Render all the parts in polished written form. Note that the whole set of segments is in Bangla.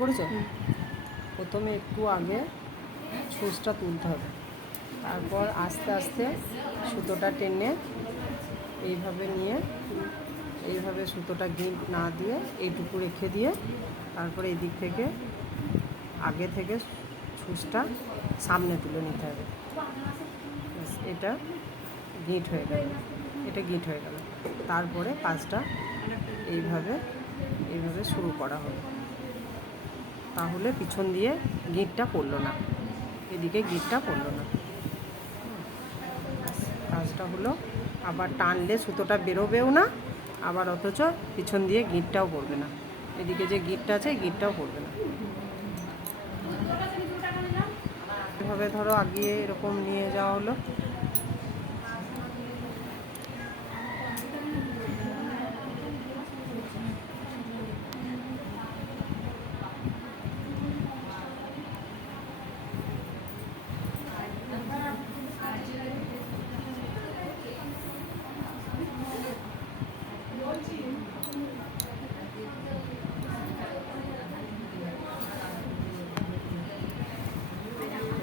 করেছো? প্রথমে একটু আগে ছুঁচটা তুলতে হবে, তারপর আস্তে আস্তে সুতোটা টেনে এইভাবে নিয়ে এইভাবে সুতোটা গিঁট না দিয়ে এইটুকু রেখে দিয়ে তারপরে এই দিক থেকে আগে থেকে ছুঁচটা সামনে তুলে নিতে হবে। এটা গিঁট হয়ে গেল, এটা গিঁট হয়ে গেল। তারপরে কাজটা এইভাবে এইভাবে শুরু করা হলো, তাহলে পিছন দিয়ে গিঁটটা পড়লো না, এদিকে গিঁটটা পড়লো না। কাজটা হলো, আবার টানলে সুতোটা বেরোবেও না, আবার অথচ পিছন দিয়ে গিঁটটাও পড়বে না, এদিকে যে গিঁটটা আছে গিঁটটাও পড়বে না। এভাবে ধরো আগিয়ে এরকম নিয়ে যাওয়া হলো।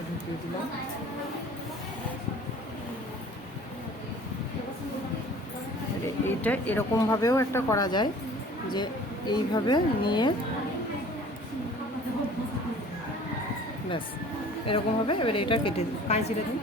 ঢুকিয়ে দিলাম। এটা এরকমভাবেও একটা করা যায়, যে এইভাবে নিয়ে ব্যাস এরকমভাবে এবার এটা কেটে দিই, কাঁচিটা দিই।